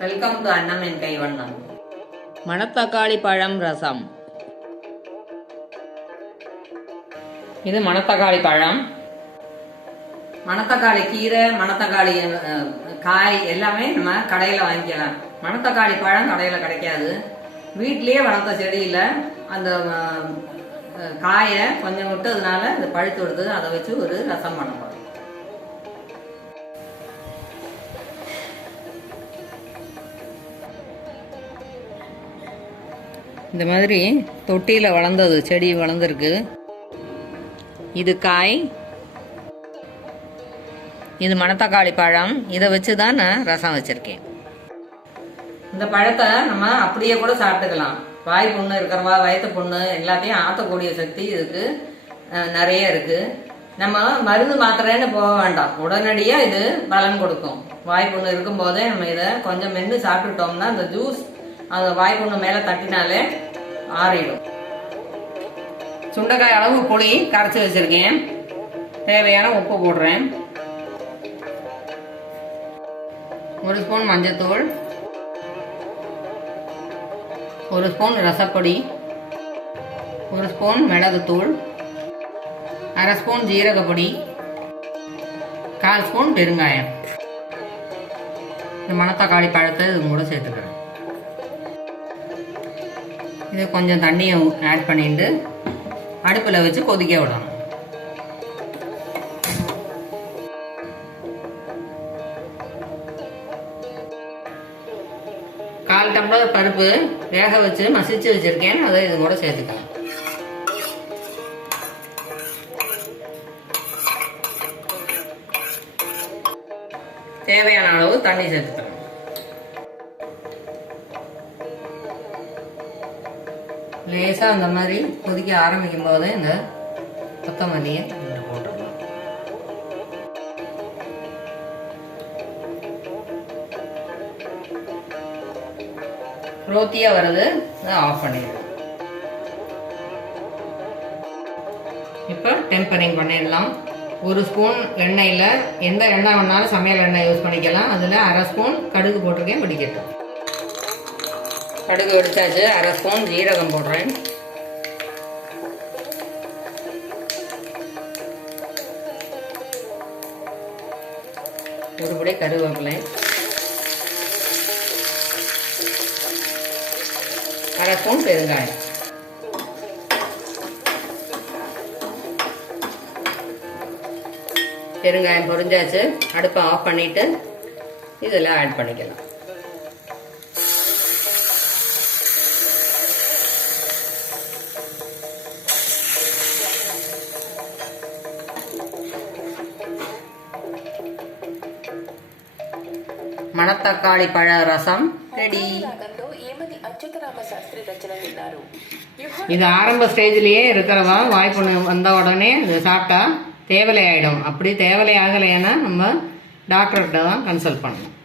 Welcome to அன்னம் என் கைவண்ணம். மணத்தக்காளி பழம் ரசம். இது மணத்தக்காளி பழம். மணத்தக்காளி கீரை, மணத்தக்காளி காய் எல்லாமே நம்ம கடையில் வாங்கிக்கலாம். மணத்தக்காளி பழம் கடையில் கிடைக்காது. வீட்லேயே வளர்த்த செடியில் அந்த காயை கொஞ்சம் விட்டதுனால அது பழுத்து விடுது. அதை வச்சு ஒரு ரசம் பண்ண போகிறோம். இந்த மாதிரி தொட்டியில் வளர்ந்தது, செடி வளர்ந்துருக்கு. இது காய், இது மணத்தக்காளி பழம். இதை வச்சு தான் நான் ரசம் வச்சுருக்கேன். இந்த பழத்தை நம்ம அப்படியே கூட சாப்பிட்டுக்கலாம். வாய் புண்ணு இருக்கிறவா, வயிற்று புண்ணு எல்லாத்தையும் ஆற்றக்கூடிய சக்தி இதுக்கு நிறைய இருக்குது. நம்ம மருந்து மாத்திரைன்னு போக வேண்டாம், உடனடியாக இது பலன் கொடுக்கும். வாய் புண்ணு இருக்கும்போதே நம்ம இதை கொஞ்சம் மென்று சாப்பிட்டுட்டோம்னா இந்த ஜூஸ் அந்த வாய்ப்புண்ணு மேலே தட்டினாலே ஆறிடும். சுண்டைக்காய் அளவு புளி கரைச்சி வச்சிருக்கேன். தேவையான உப்பு போடுறேன். 1 ஸ்பூன் மஞ்சத்தூள், 1 ஸ்பூன் ரசப்பொடி, 1 ஸ்பூன் மிளகுத்தூள், 1/2 ஸ்பூன் ஜீரகப்பொடி, 1/4 ஸ்பூன் பெருங்காயம். இந்த மணத்தக்காளி பழத்தை இது கூட சேர்த்துக்கிறேன். இது கொஞ்சம் தண்ணியை ஆட் பண்ணிட்டு அடுப்பில் வச்சு கொதிக்க விடணும். கால் டம்ளர் பருப்பு வேக வச்சு மசிச்சு வச்சிருக்கேன். அதை இது கூட சேர்த்துக்கலாம். தேவையான அளவு தண்ணி சேர்த்துக்கலாம். லேசாக அந்த மாதிரி கொதிக்க ஆரம்பிக்கும் போது இந்த கொத்தமல்லியை போட்டுடலாம். ரோத்தியாக வருது, அதை ஆஃப் பண்ணிடலாம். இப்போ டெம்பரிங் பண்ணிடலாம். 1 ஸ்பூன் எண்ணெயில், எந்த எண்ணெய் வேணாலும் சமையல் எண்ணெய் யூஸ் பண்ணிக்கலாம். அதில் 1/2 ஸ்பூன் கடுகு போட்டிருக்கேன், பிடிக்கட்டும். கடுகு வெடிச்சாச்சு. 1/2 ஸ்பூன் ஜீரகம் போடுறேன். ஒருபடி கருவேப்பிலை, 1/2 ஸ்பூன் பெருங்காயம். பெருங்காயம் பொரிஞ்சாச்சு. அடுப்பை ஆஃப் பண்ணிட்டு இதெல்லாம் ஆட் பண்ணிக்கலாம். மணத்தக்காளி பழ ரசம் ரெடி. இது ஆரம்ப ஸ்டேஜ்லயே இருக்கிறவா வாய்ப்புண்ணு வந்த உடனே இது சாப்பிட்டா தேவலை ஆயிடும். அப்படி தேவலை ஆகலைன்னா நம்ம டாக்டர்கிட்ட தான் கன்சல்ட் பண்ணணும்.